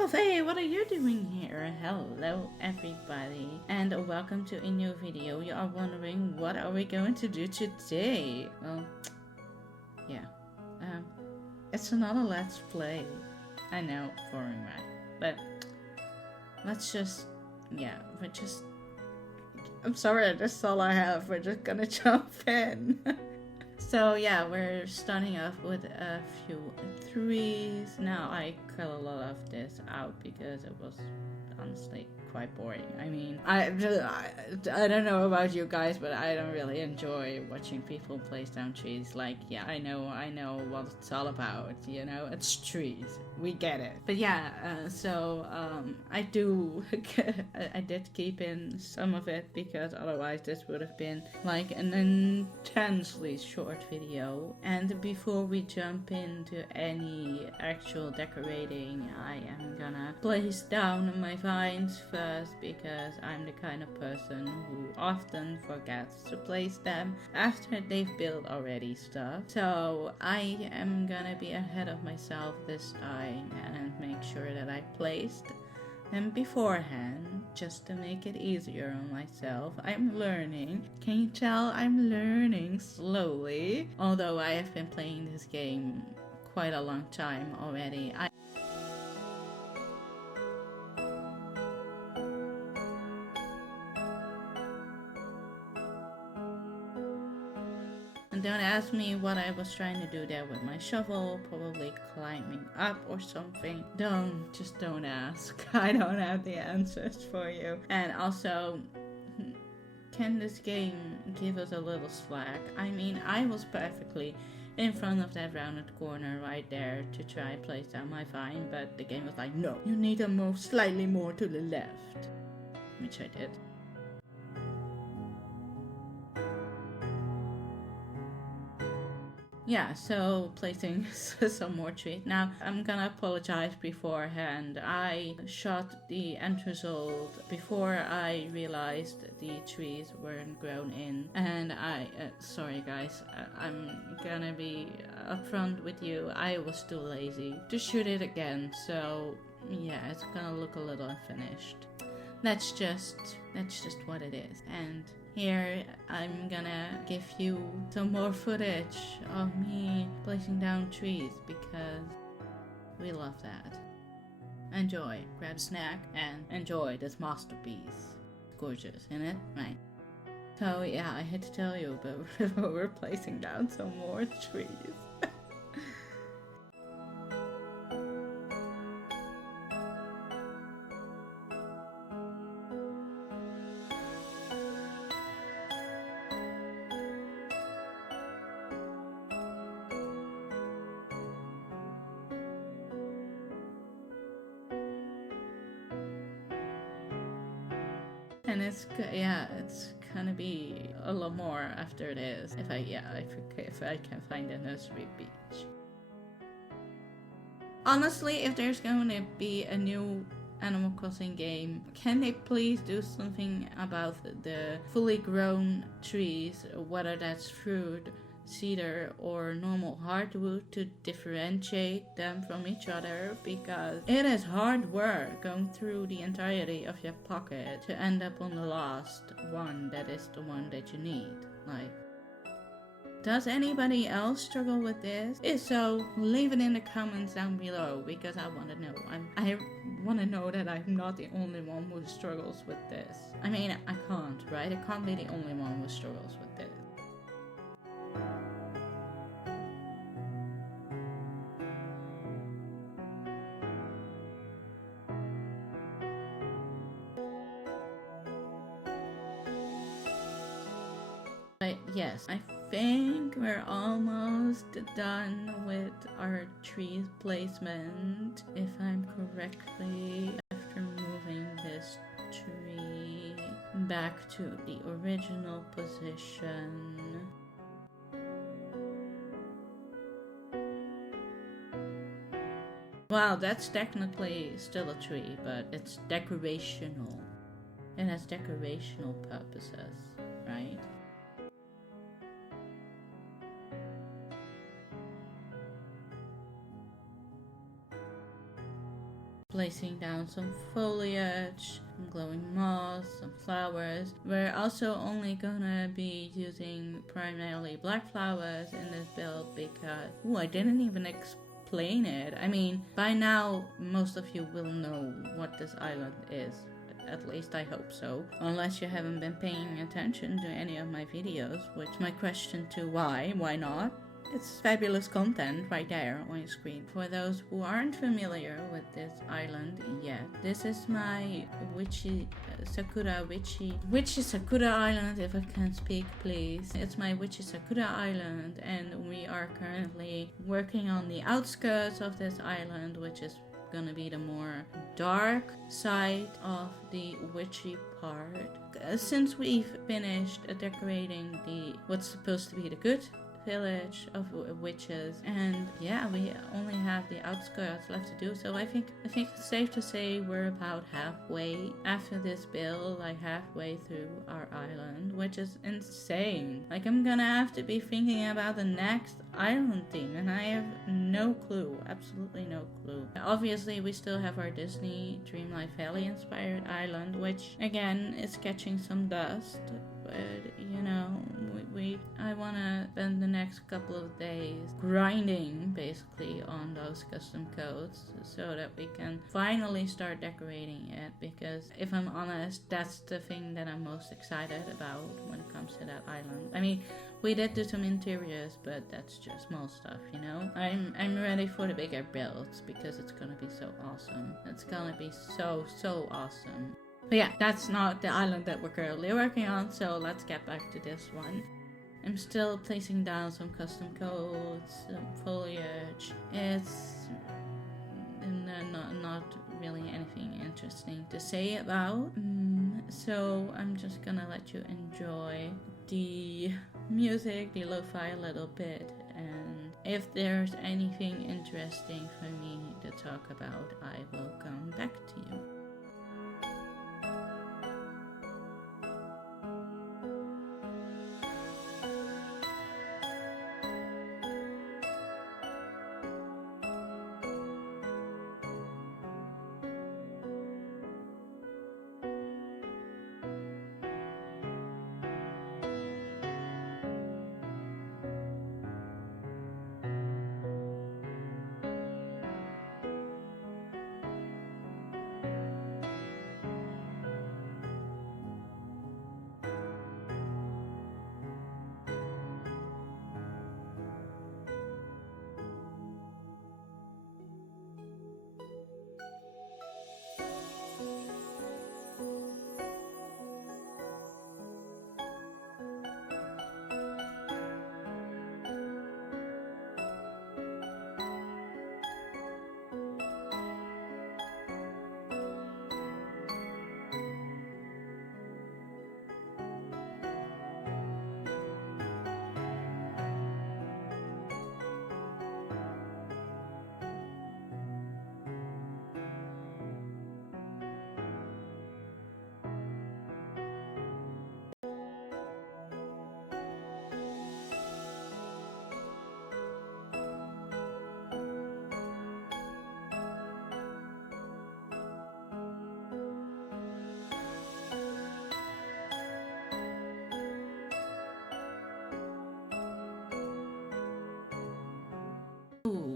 Well, hey, what are you doing here? Hello, everybody, and welcome to a new video. You are wondering, what are we going to do today? Well, yeah, it's another Let's Play. I know, boring, right? But let's just, I'm sorry, that's all I have. We're just gonna jump in. So yeah, we're starting off with a few trees. Now I cut a lot of this out because it was honestly quite boring. I mean, I don't know about you guys, but I don't really enjoy watching people place down trees. Like, yeah, I know what it's all about. You know, it's trees. We get it. But yeah, I do, I did keep in some of it because otherwise this would have been like an intensely short video. And before we jump into any actual decorating, I am gonna place down my vines first because I'm the kind of person who often forgets to place them after they've built already stuff. So I am gonna be ahead of myself this time and make sure that I placed them beforehand just to make it easier on myself. I'm learning. Can you tell I'm learning slowly? Although I have been playing this game quite a long time already. And don't ask me what I was trying to do there with my shovel, probably climbing up or something. Just don't ask. I don't have the answers for you. And also, can this game give us a little slack? I mean, I was perfectly in front of that rounded corner right there to try and place down my vine, but the game was like, no, you need to move slightly more to the left, which I did. Yeah, so placing some more trees. Now, I'm gonna apologize beforehand. I shot the end result before I realized the trees weren't grown in. And sorry guys, I'm gonna be upfront with you. I was too lazy to shoot it again. So yeah, it's gonna look a little unfinished. That's just what it is. And here I'm gonna give you some more footage of me placing down trees because we love that. Enjoy, grab a snack, and enjoy this masterpiece. Gorgeous, isn't it? Right. So yeah, I had to tell you, but we're placing down some more trees. And it's gonna be a lot more after this if I can find a nursery beach. Honestly, if there's going to be a new Animal Crossing game, can they please do something about the fully grown trees, whether that's fruit, cedar or normal hardwood, to differentiate them from each other, because it is hard work going through the entirety of your pocket to end up on the last one that is the one that you need. Like, does anybody else struggle with this? If so, leave it in the comments down below because I want to know. I want to know that I'm not the only one who struggles with this. I mean, I can't, right? I can't be the only one who struggles with this. But yes, I think we're almost done with our tree placement, if I'm correctly, after moving this tree back to the original position. Well, that's technically still a tree, but it's decorational. It has decorational purposes, right? placing down some foliage, some glowing moss, some flowers. We're also only gonna be using primarily black flowers in this build because, I didn't even explain it. I mean, by now most of you will know what this island is. At least I hope so. Unless you haven't been paying attention to any of my videos, which my question to why not? It's fabulous content right there on your screen. For those who aren't familiar with this island yet, this is my witchy sakura island, if I can speak please. It's my witchy sakura island, and we are currently working on the outskirts of this island, which is gonna be the more dark side of the witchy part. Since we've finished decorating what's supposed to be the good village of witches, and yeah, we only have the outskirts left to do, so I think it's safe to say we're about halfway after this build, like halfway through our island, which is insane. Like, I'm gonna have to be thinking about the next island theme, and I have no clue, absolutely no clue. Obviously we still have our Disney Dreamlight Valley inspired island, which again is catching some dust, but you know, I want to spend the next couple of days grinding basically on those custom codes so that we can finally start decorating it, because if I'm honest, that's the thing that I'm most excited about when it comes to that island. I mean, we did do some interiors, but that's just small stuff, you know? I'm ready for the bigger builds because it's gonna be so awesome. It's gonna be so awesome. But yeah, that's not the island that we're currently working on, so let's get back to this one. I'm still placing down some custom codes, some foliage. It's not really anything interesting to say about. So I'm just gonna let you enjoy the music, the lo-fi a little bit, and if there's anything interesting for me to talk about, I will come back to you.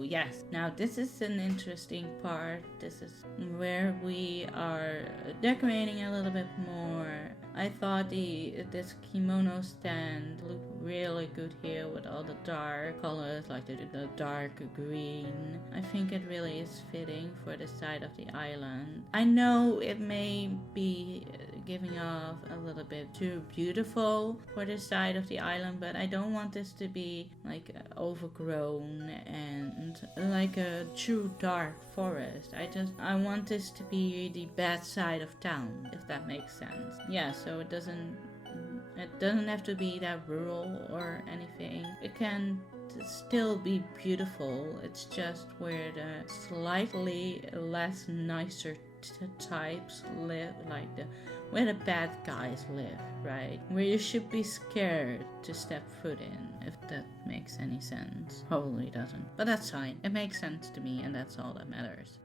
Yes, now this is an interesting part. This is where we are decorating a little bit more. I thought this kimono stand looked really good here with all the dark colors, like the dark green. I think it really is fitting for the side of the island. I know it may be giving off a little bit too beautiful for this side of the island, but I don't want this to be like overgrown and like a true dark forest. I want this to be the bad side of town, if that makes sense. Yeah, so it doesn't have to be that rural or anything. It can still be beautiful. It's just where the slightly less nicer types live, like where the bad guys live, right? Where you should be scared to step foot in, if that makes any sense. Probably doesn't, but that's fine. It makes sense to me, and that's all that matters.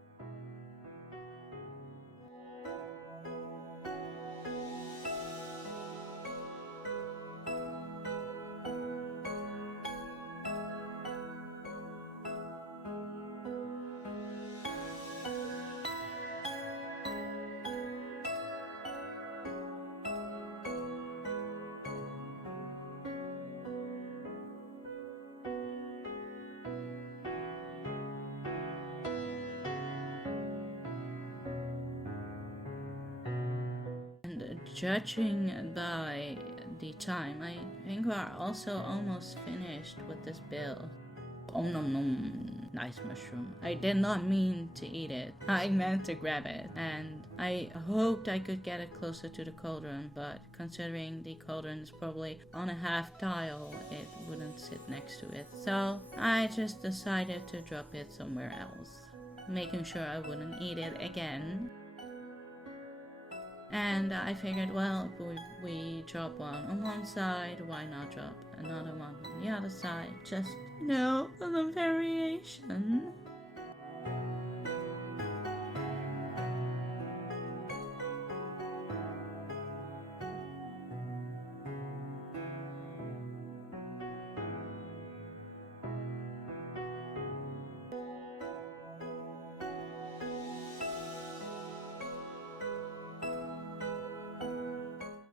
judging by the time, I think we are also almost finished with this build. Oh nom nom, nice mushroom. I did not mean to eat it. I meant to grab it, and I hoped I could get it closer to the cauldron, but considering the cauldron is probably on a half tile, it wouldn't sit next to it. So I just decided to drop it somewhere else, making sure I wouldn't eat it again. And I figured, well, if we drop one on one side, why not drop another one on the other side? Just, you know, a little variation.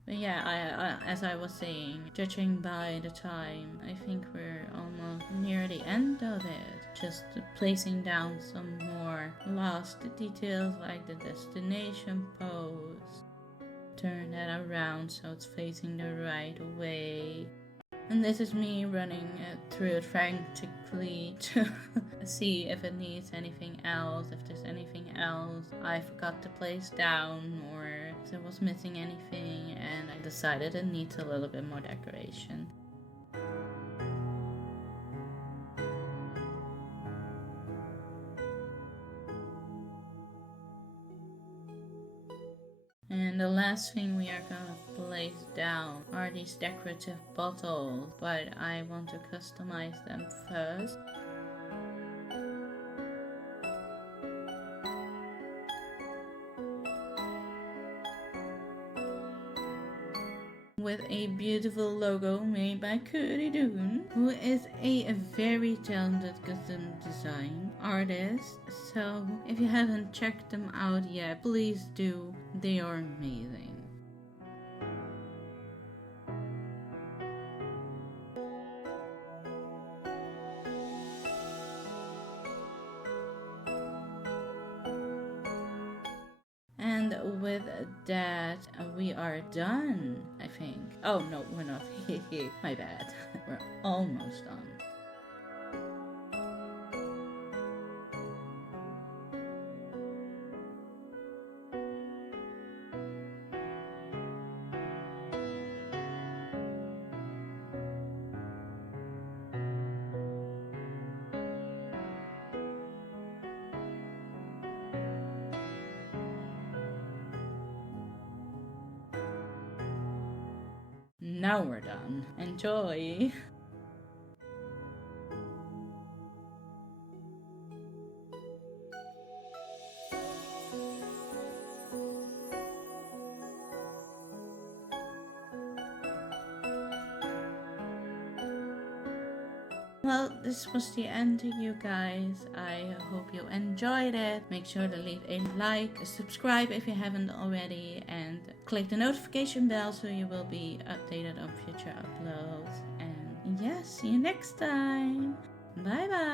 But yeah, as I was saying, judging by the time, I think we're almost near the end of it. Just placing down some more last details like the destination pose. Turn that around so it's facing the right way. And this is me running through it frantically to see if it needs anything else, if there's anything else I forgot to place down, or if there was missing anything, and I decided it needs a little bit more decoration. And the last thing we are gonna place down are these decorative bottles, but I want to customize them first. With a beautiful logo made by Curdy Doon, who is a very talented custom design artist. So if you haven't checked them out yet, please do. They are amazing. And with that, we are done, I think. Oh no, we're not. My bad. We're almost done. Now we're done. Enjoy! Well, this was the end, you guys. I hope you enjoyed it. Make sure to leave a like, subscribe if you haven't already, and click the notification bell so you will be updated on future uploads. And yeah, see you next time. Bye bye.